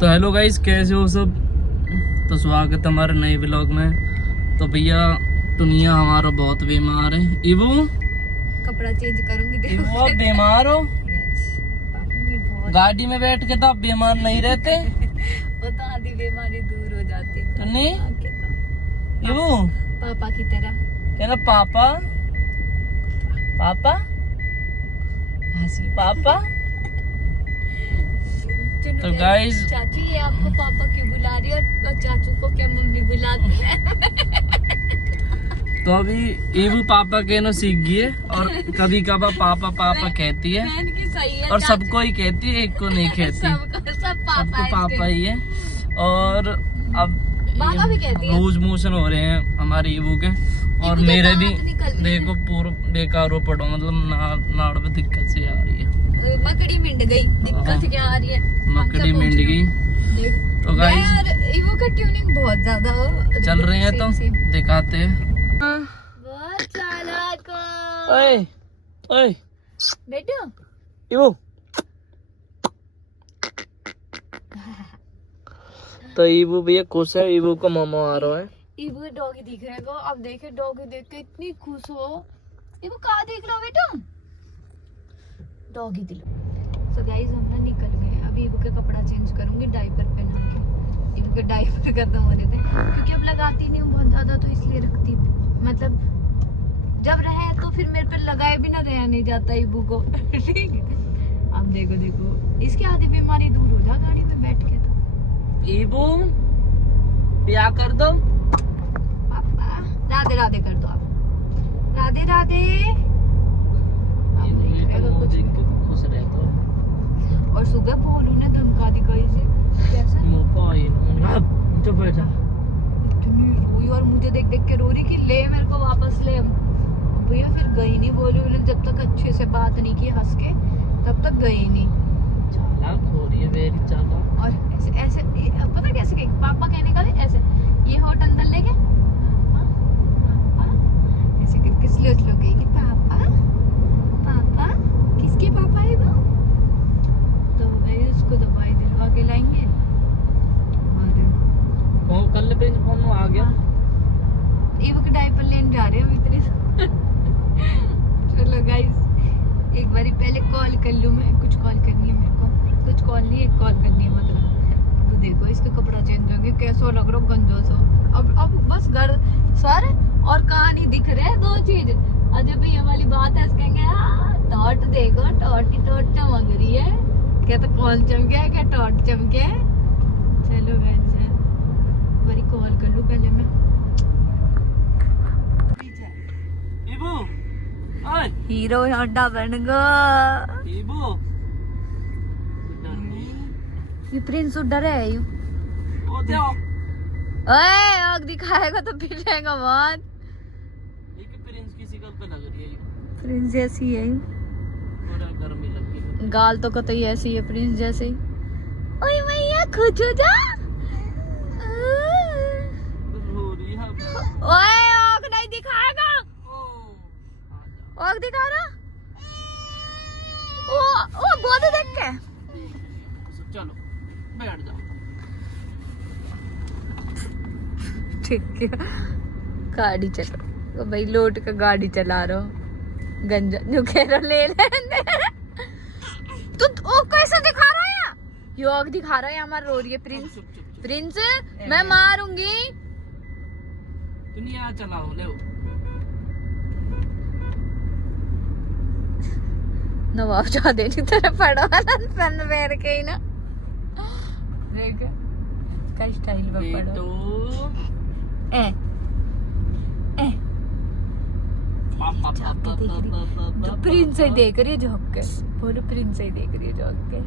तो hello guys, कैसे हो सब। तो स्वागत है हमारे नए व्लॉग में। तो भैया दुनिया हमारा बहुत बीमार है। इबू कपड़ा चेंज करूंगी। इबू आप बीमार हो? गाड़ी में बैठ के तो आप बीमार नहीं रहते। वो तो आधी बीमारी दूर हो जाती है। तो नहीं इबू पापा की तरह कहना पापा पापा हंसी पापा। तो गाइस चाची ये आपको पापा क्यों बुला रही है और चाचू को क्या मम्मी बुलाती है? तो अभी इबू पापा कहना सीख गई है और कभी कभार पापा पापा कहती है सही है और सबको ही कहती है, एक को नहीं कहती। सबको पापा ही है। और अब मामा भी कहती है। लूज मोशन हो रहे हैं हमारे इबू के और मेरे भी देखो पूरा बेकार हो पड़ो, मतलब नाड़ में दिक्कत से आ रही है। मकड़ी मिंड गई, दिक्कत क्या आ रही है? मकड़ी मिंड गई। तो गाइस इवो का ट्यूनिंग बहुत ज्यादा चल रहे हैं तो दिखाते हैं। बहुत चालाक हो। ओए ओए बेटू इबू। तो इबू भैया खुश है, इबू का मामा आ रहा है। इबू डॉगी दिख रहे को, अब देखे डॉगी देख के इतनी खुश हो। इबू कहाँ देख रहे हो बेटू? डॉगी दिल। सो गाइस हम ना निकल गए। अभी इबू का कपड़ा चेंज करूंगी, डायपर पहना के। इबू के डायपर खत्म हो रहे थे क्योंकि अब लगाती नहीं हूँ बहुत ज्यादा, तो इसलिए रखती हूँ। मतलब जब रहे तो फिर मेरे पे लगाए बिना रहा नहीं जाता इबू को। ठीक है, अब देखो देखो इसकी आधी बीमारी दूर हो जा गाड़ी में बैठ के। तो इबू ब्याह कर दो पापा, राधे राधे कर दो आप। राधे राधे। खुश रहता। और सुबह बोलू ने धमका दी कहीं से, कैसा चुप बैठा। इतनी रोई और मुझे देख देख के रो रही कि ले मेरे को वापस ले। भैया फिर गई नहीं, बोली उन्होंने जब तक अच्छे से बात नहीं की हंस के तब तक गई नहीं। चालाक हो रही है, वेरी चालाक। और ऐसे ऐसे पता कैसे कि पापा कहने का भी ऐसे ये होठ अंदर लेके ऐसे करके स्लो स्लो गई कि पापा पापा। किसके पापा है वो? तो भाई उसको दवाई दिलवा के लाएंगे। और कल पे फोन आ गया। इवो के डायपर लेने जा रहे हैं इतने। चलो गाइस एक बारी पहले कॉल कर लूं मैं, कुछ कॉल करनी है मेरे को। कुछ कॉल नहीं, एक कॉल करनी है मतलब। तो देखो इसका कपड़ा चेंज होंगे, कैसा लग रहा गंजो सा। अब बस घर सर और कहानी दिख रहे हैं, दो चीज। अजय भैया वाली बात है, कहेंगे टॉट देखो, टॉट की टॉट चमक रही है। क्या तो कौन चमके, क्या टॉट चमके। चलो गाइस बारी कॉल कर लूं पहले मैं। इबू ओए हीरो होंडा बन गो। इबू ये प्रिंस उधर है यू। ओ जाओ। ओए आग दिखाएगा तो पिटेगा मत। एक प्रिंस की शक्ल पे लग रही है ये। प्रिंस जैसी है यू। थोड़ा गर्मी लग गई। गाल तो कतई ऐसी है प्रिंस जैसे। ओए भैया खुद हो जा। रो रही है। ओए आग नहीं दिखाएगा। आग दिखा रहा। ओ बहुत देख के। चलो बैठ जाओ। ठीक है गाड़ी चलो। तो भाई लोट का गाड़ी चला रहा हो, गंजा जो कह रहा ले लेने। तू ओ कैसे दिखा रहा है? यो आग दिखा रहा है, हमारा रो रही है प्रिंस। प्रिंस मैं मारूंगी। दुनिया चलाओ ले। नवाब जा देनी तेरे पड़ा सन पैर के ही ना। देख का स्टाइल में पड़ो। ए ए तो प्रिंस ही देख रही है झोंक के। बोलो प्रिंस ही देख रही है झोंक के।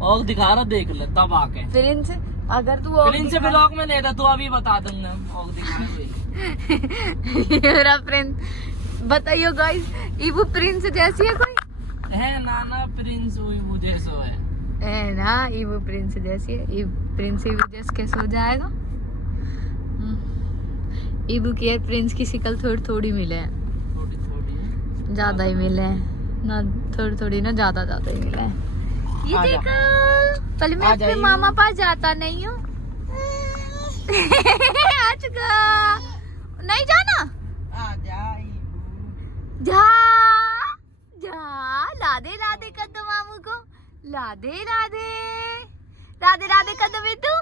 और दिखा रहा, देख ले तब आके। प्रिंस अगर तू प्रिंस से ब्लॉग में नहीं था तो अभी बता दूंगा। और दिखा रहा मेरा प्रिंस बताइयो गाइस, इबू प्रिंस जैसी है कोई है? नाना प्रिंस हुई मुझे सो है ना। इबू प्रिंस जैसी है। प्रिंस इबू जैसे कैसे हो जाएगा? इबू की प्रिंस की शक्ल थोड़ी थोड़ी मिले हैं, थोड़ी थोड़ी ज्यादा ही मिले हैं ना। थोड़ी थोड़ी ना, ज्यादा ही मिले हैं। ये देखो पहले मैं अपने मामा पास जाता नहीं हूँ। नहीं जाना, जा जा, लादे लादे कर दो मामू को, लादे लादे राधे राधे कर दो बेटू।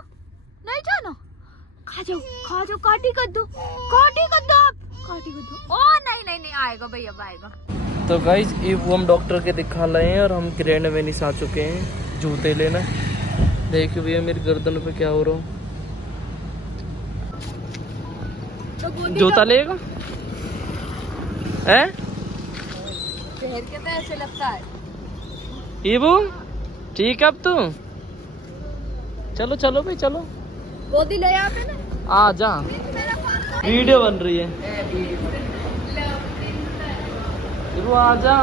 नहीं जाना, खा जाओ काटी कर दो, काटी कर दो, आप काटी कर दो। ओ नहीं नहीं नहीं, आएगा भैया आएगा। तो गाइज वो हम डॉक्टर के दिखा रहे हैं और हम ग्रैंड वेनिस आ चुके हैं जूते लेना। देखिए भैया मेरी गर्दन पे क्या हो रहा हूँ। जूता लेगा हैं? शहर के तो ऐसे लगता है। ईबू ठीक है अब तू चलो चलो भाई चलो, गोदी ले यहाँ पे ना, आ जा, वीडियो बन रही है। ईबू आ जा,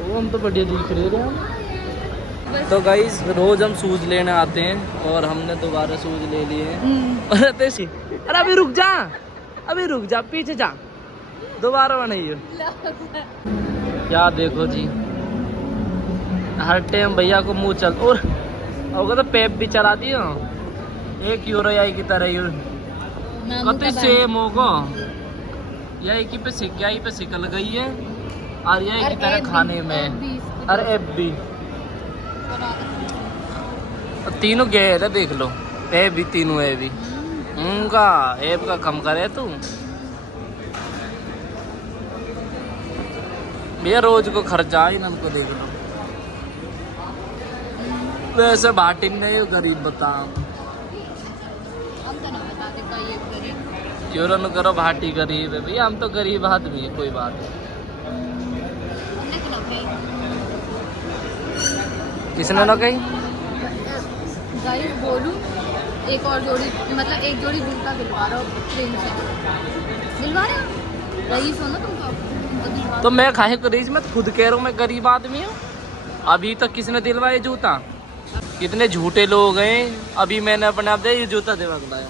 वो हम तो बढ़िया दिख रहे हैं। तो गाइस रोज हम शूज लेने आते हैं और हमने दोबारा शूज ले लिए हैं। अरे अभी रुक जा पीछे जा, दोबारा बनाइए। क्या देखो जी, हर टाइम भैया को मुंह चल और होगा तो पेप भी चला दियो, एक यूरो यही की तरह कति सेम होगा, यही की पे सिकल गई है और यही की तरह खाने में। अरे एप भी तीनों गए है, देख लो ए भी तीनों है भी उनका ऐप का कम करे तू भैया, रोज को खर्चा इनको देख लो। वैसे भाटी नहीं हो गरीब बता, क्यों न करो भाटी गरीब है भैया, हम तो गरीब आदमी है, कोई बात नहीं। किसने ना कही गाइस बोलूं, एक और जोड़ी मतलब एक जोड़ी जूता दिलवा रहा हूँ प्रिंस से, दिलवा रहे हो रईस हो ना तुमको, तो मैं खाए को रईस, मैं खुद कह रहा हूँ मैं गरीब आदमी हूँ। अभी तक किसने दिलवाया जूता? कितने झूठे लोग हैं। अभी मैंने अपने आप ये जूता दिलवा दिलाया।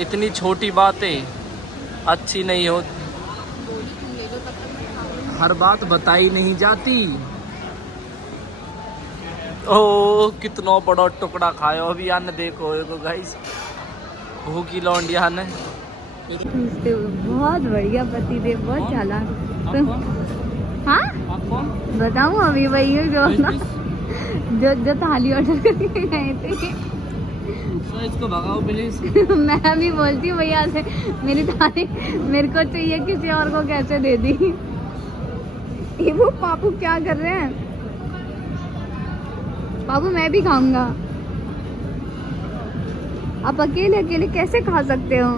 इतनी छोटी बातें अच्छी नहीं हो, हर बात बताई नहीं जाती। ओह कितना बड़ा टुकड़ा खाया अभी आने, देखो गाइस भूखी लौंडिया ने। बहुत बढ़िया पति देव, बहुत चालाक। हाँ बताऊँ अभी वही जो थाली ऑर्डर करके गए थे। तो इसको भगाओ प्लीज। मैं भी बोलती हूँ भैया से मेरी थाली मेरे को चाहिए, किसी और को कैसे दे दी। ये वो पापू क्या कर रहे हैं? पापू मैं भी खाऊंगा, आप अकेले अकेले कैसे खा सकते हो?